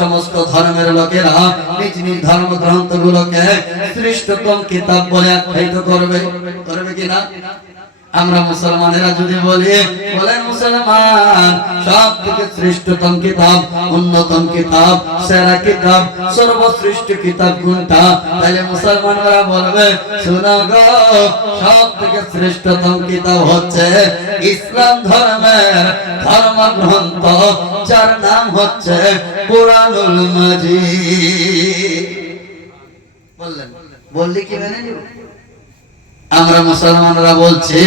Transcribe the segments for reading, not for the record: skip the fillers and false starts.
সমস্ত ধর্মের লোকেরা নিজ নিজ ধর্মগ্রন্থগুলোকে শ্রেষ্ঠতম কিতাব বলে আখ্যায়িত করবে কিনা? আমরা মুসলমানেরা যদি বলেন মুসলমান সব থেকে শ্রেষ্ঠতম কিতাব, উন্নতম কিতাব, সেরা কিতাব, সর্বশ্রেষ্ঠ কিতাব কোনটা? তাহলে মুসলমানরা বলবে শোনো গো, সব থেকে শ্রেষ্ঠতম কিতাব হচ্ছে ইসলাম ধর্মের ধর্মগ্রন্থ, যার নাম হচ্ছে কুরআনুল মাজিদ। বললে কি মেনে নিব? আমরা মুসলমানরা বলছি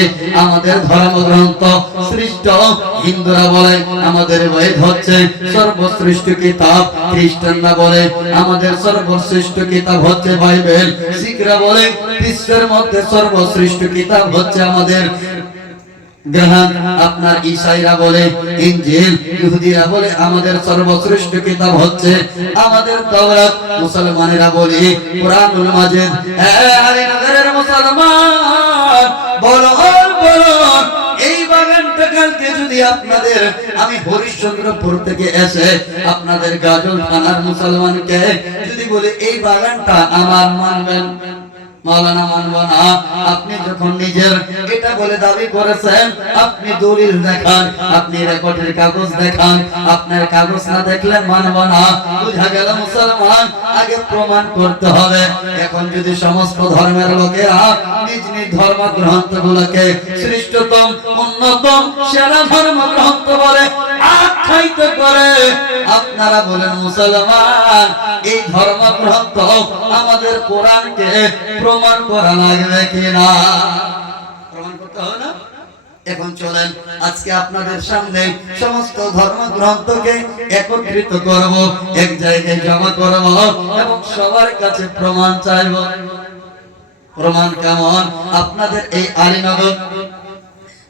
আমাদের ধর্মগ্রন্থ শ্রেষ্ঠ, হিন্দুরা বলে আমাদের বেদ হচ্ছে সর্বশ্রেষ্ঠ কিতাব, খ্রিস্টানরা বলে আমাদের সর্বশ্রেষ্ঠ কিতাব হচ্ছে বাইবেল, শিখরা বলে বিশ্বের মধ্যে সর্বশ্রেষ্ঠ কিতাব হচ্ছে আমাদের গ্রন্থ, আপনার ঈসাইরা বলে ইনজিল, ইহুদিরা বলে আমাদের সর্বশ্রেষ্ঠ কিতাব হচ্ছে আমাদের তাওরাত, মুসলমানেরা বলে কুরআনুল মাজিদ। আরে নগরের মুসলমান বলো এই বাগানটা কালকে যদি আপনাদের, আমি হরিশ্চন্দ্রপুর থেকে এসে আপনাদের গাজল থানার মুসলমানকে যদি বলে এই বাগানটা আমার, মানবেন? মাওলানা মানব না। আপনি যখন নিজের এটা বলে দাবি করেছেন, আপনি দলিল দেখান, আপনি রেকর্ডের কাগজ দেখান, আপনার কাগজ না দেখলে মানব না। বুঝা গেল মুসলমান, আগে প্রমাণ করতে হবে। এখন যদি সমস্ত ধর্মের লোকেরা নিজ নিজ ধর্মগ্রন্থগুলোকে শ্রেষ্ঠতম, উন্নতম, সেরা ধর্মগ্রন্থ বলে আখ্যায়িত করে, আপনারা বলেন মুসলমান এই ধর্মগ্রন্থ আমাদের কোরআনকে প্রমাণ করা লাগবে কিনা? প্রমাণ করতে হবে না? এখন চলেন আজকে আপনাদের সামনে সমস্ত ধর্মগ্রন্থকে একত্রিত করব, এক জায়গায় জমা করব এবং সবার কাছে প্রমাণ চাইব। প্রমাণ কেমন? আপনাদের এই আলীনগর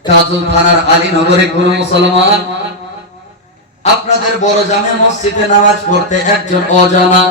গাজল থানার আলীনগরে কোন মুসলমান আপনাদের বড় জামে মসজিদে নামাজ পড়তে একজন অজানা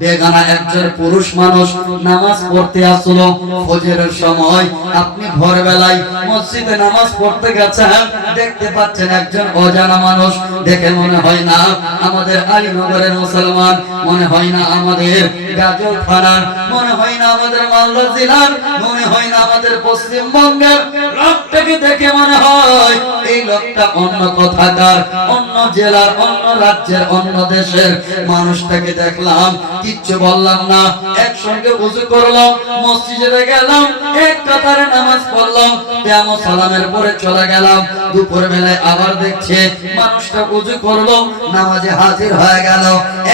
বেগানা একজন পুরুষ মানুষ নামাজ পড়তে আসলো ফজরের সময়, আপনি ভোরবেলায় মসজিদে নামাজ পড়তে গেছেন, দেখতে পাচ্ছেন একজন অজানা মানুষ। দেখে মনে হয় না আমাদের আলীনগরের মুসলমান, মনে হয় না আমাদের গাজল থানার, মনে হয় না আমাদের মালদা জেলার, মনে হয় না আমাদের পশ্চিমবঙ্গের। লোকটাকে দেখে মনে হয় এই লোকটা অন্য কোথাকার, অন্য জেলার, অন্য রাজ্যের, অন্য দেশের। মানুষটাকে দেখলাম, কিচ্ছু বললাম না, একসঙ্গে ওযু করলাম, মসজিদে গেলাম, এক কাতারে নামাজ পড়লাম, কিয়াম সালামের পরে চলে গেলাম। দুপুর বেলায় আবার দেখছে মানুষটা ওযু করলো, নামাজে হাজির হয়ে গেল,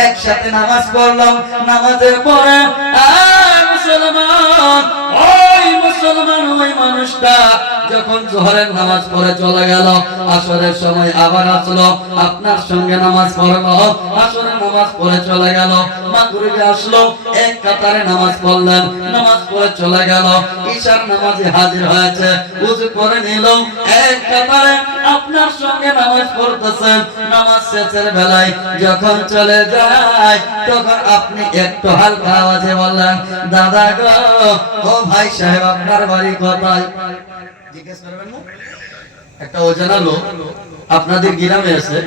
একসাথে নামাজ পড়লাম। নামাজের পরে মুসলমান, ওই মুসলমান, ওই মানুষটা যখন জোহরের নামাজ পড়ে চলে গেল, আসরের সময় আবার আসলো, আপনার সঙ্গে নামাজ পড়লো, আসরের নামাজ পড়ে চলে গেল, মাগরিবে আসলো, এক কাতারে নামাজ পড়লেন, নামাজ পড়ে চলে গেল, ঈশার নামাজে হাজির হয়েছে, ওযু করে নিল, এক কাতারে আপনার সঙ্গে নামাজ পড়তেছেন। নামাজ শেষের বেলায় যখন চলে যায়, তখন আপনি একটু হালকা আওয়াজে বললেন, দাদা গো, ও ভাই সাহেব, আপনার বাড়ি কোথায়? জিজ্ঞেস করবেন না? একটা অজানা লোক আপনাদের গ্রামে এসে,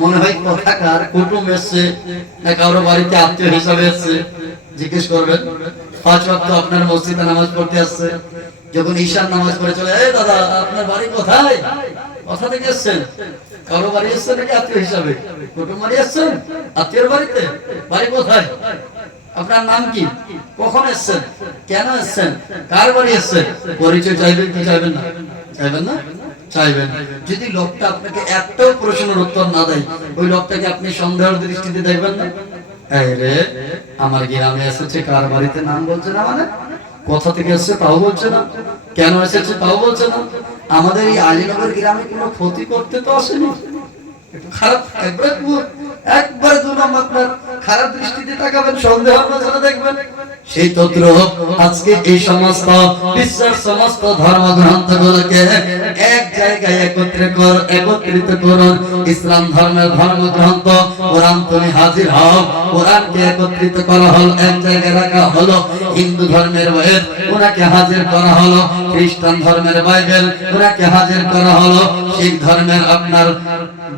মনে হয় কোথাকার কুটুম এসছে না কারো বাড়িতে আত্মীয় হিসাবে এসছে, জিজ্ঞেস করবেন। 5 ওয়াক্ত আপনার মসজিদে নামাজ পড়তে আসছে, যখন ঈশার নামাজ পড়ে চলে, এই দাদা আপনার বাড়ি কোথায়? কোথা থেকে এসছেন? কারো বাড়ি এসছে নাকি আত্মীয় হিসাবে? কুটুম বাড়ি এসছেন, আত্মীয়র বাড়িতে? বাড়ি কোথায়? আপনার নাম কি? কখন এসছেন? কেন এসছেন? কার বাড়ি এসছেন? পরিচয় চাইবেন কি চাইবেন না? চাইবেন না? চাইবেন। যদি লোকটা আপনাকে একটাও প্রশ্নের উত্তর না দেয়, ওই লোকটাকে আপনি সন্দেহের দৃষ্টিতে দেখবেন না? এই রে, আমার গ্রামে এসেছে, কার বাড়িতে নাম বলছে না, মানে কোথা থেকে এসেছে তাও বলছে না, কেন এসেছে তাও বলছে না। আমাদের এই আলীনগর গ্রামে কোনো ক্ষতি করতে তো আসেনি, একটু খারাপ, একবার 2 নম্বর আপনার খারাপ দৃষ্টিতে তাকাবেন, সন্দেহ নজরে দেখবেন। সেই তত্র আজকে এই সমস্ত বিশ্বের সমস্ত ধর্মগ্রন্থগুলোকে এক জায়গায় একত্রিত করুন। ইসলাম ধর্মের ধর্মগ্রন্থ কোরআন, তুমি হাজির হও। কোরআনকে একত্রিত করা হলো, এক জায়গায় রাখা হলো। হিন্দু ধর্মের বেদ, ওনাকে হাজির করা হলো। খ্রিস্টান ধর্মের বাইবেল, ওনাকে হাজির করা হলো। শিখ ধর্মের আপনার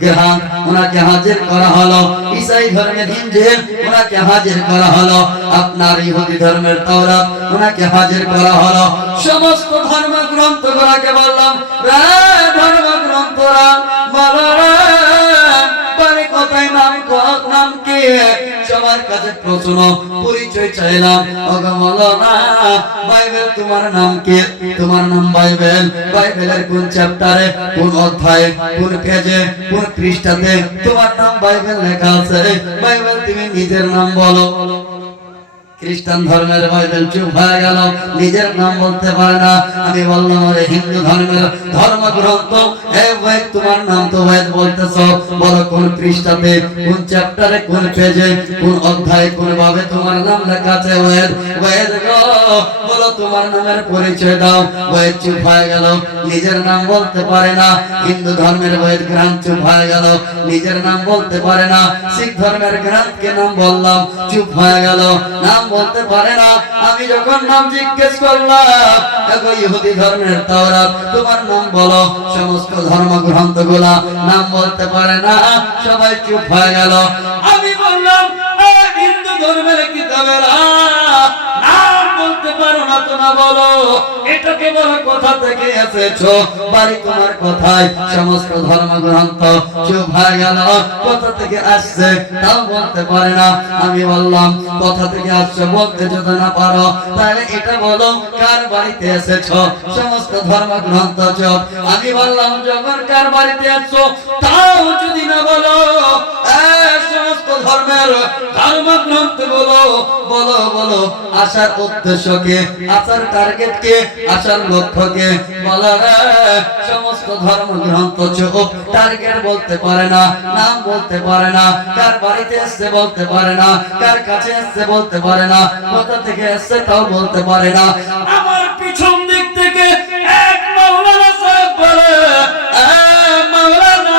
গ্রন্থ ওনাকে হাজির করা হলো, ঈসাই ধর্মের ইনজিল ওনাকে হাজির করা হলো, আপনার ইহুদি ধর্মের তাওরাত ওনাকে হাজির করা হলো। সমস্ত ধর্মগ্রন্থগুলোকে বললাম, রে ধর্মগ্রন্থরা বলো রে, বাড়ি কোথায়, নাম কি? সবার কাছে প্রশ্ন, পরিচয় চাইলাম। ওগো বলো না, বাইবেল তোমার নাম কি? তোমার নাম বাইবেল। বাইবেলের কোন চ্যাপ্টারে, কোন অধ্যায়ে, কোন পেজে, কোন পৃষ্ঠাতে তোমার নাম বাইবেল লেখা আছে? বাইবেল তুমি নিজের নাম বলো। খ্রিস্টান ধর্মের বাইবেল চুপ হয়ে গেল, নিজের নাম বলতে পারে না। আমি বললাম, আরে হিন্দু ধর্মের ধর্মগ্রন্থ, ভাই তোমার নাম তো বেদ বলতেছো, বলো কোন পৃষ্ঠাতে, কোন চ্যাপ্টারে, কোন পেজে, কোন অধ্যায়ে, কোন ভাবে তোমার নাম লেখা আছে? বেদ গো, বলো তোমার নামের পরিচয় দাও। বেদ চুপ হয়ে গেল, নিজের নাম বলতে পারে না। হিন্দু ধর্মের বেদ গ্রন্থ চুপ হয়ে গেল, নিজের নাম বলতে পারে না। শিখ ধর্মের গ্রন্থকে নাম বললাম, চুপ হয়ে গেল, নাম বলতে পারে না। আমি যখন নাম জিজ্ঞেস করলাম, দেখো ইহুদি ধর্মের তাওরাত তোমার নাম বলো, সমস্ত ধর্মগ্রন্থগুলা নাম বলতে পারে না, সবাই চুপ হয়ে গেল। আমি বললাম, হিন্দু ধর্মের কিতাবেরা নাম বলতে পারো না তো না বলো, এটাকে বলো কোথা থেকে এসেছো, বাড়ি তোমার কোথায়? সমস্ত ধর্মগ্রন্থ চুপ হয়ে গেল, কোথা থেকে আসছে তাও বলতে পারে না। আমি বললাম, কোথা থেকে আসছো বলতে যদি না পারো, তাহলে এটা বলো কার বাড়িতে এসেছো? সমস্ত ধর্মগ্রন্থ চুপ। আমি বললাম, যখন কার বাড়িতে আসছো তাও যদি না বলো, সমস্ত ধর্মের ধর্মগ্রন্থ বলো, বলো বলো আসার উদ্দেশ্যকে, আসার টার্গেটকে, আসার লক্ষ্যকে বলো রে। সমস্ত ধর্মগ্রন্থ চুপ, টার্গেট বলতে পারে না, নাম বলতে পারে না, কার বাড়িতে এসছে বলতে পারে না, কার কাছে এসছে বলতে পারে না, কোথা থেকে এসছে তাও বলতে পারে না। আমার পিছন দিক থেকে এক মাওলানা সাহেব বলে, মাওলানা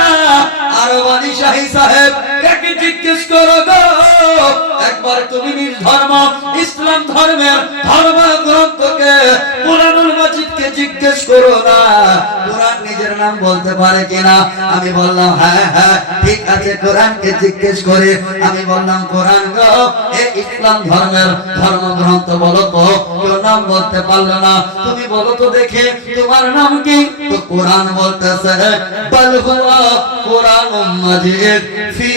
আরওয়ানি শাহী সাহেব, কাকে জিজ্ঞেস করো গো, একবার তুমি নিজ ধর্ম ইসলাম ধর্মের ধর্মগ্রন্থকে কুরআনুল মাজিদকে জিজ্ঞেস করো না, কুরআন নিজের নাম বলতে পারে কিনা। আমি বললাম, হ্যাঁ হ্যাঁ ঠিক আছে, কোরআনকে জিজ্ঞেস করে। আমি বললাম, কোরআন গো, এই ইসলাম ধর্মের ধর্মগ্রন্থ বলো তো, কেউ নাম বলতে পারলো না, তুমি বলো তো দেখে তোমার নাম কি? তো কোরআন বলতেছে, বাল হুয়া কুরআনুম মাজিদ ফি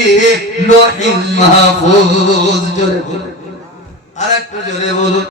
লৌহিম মাহফুজ। জোরে বলো, আরেকটু জোরে বলো।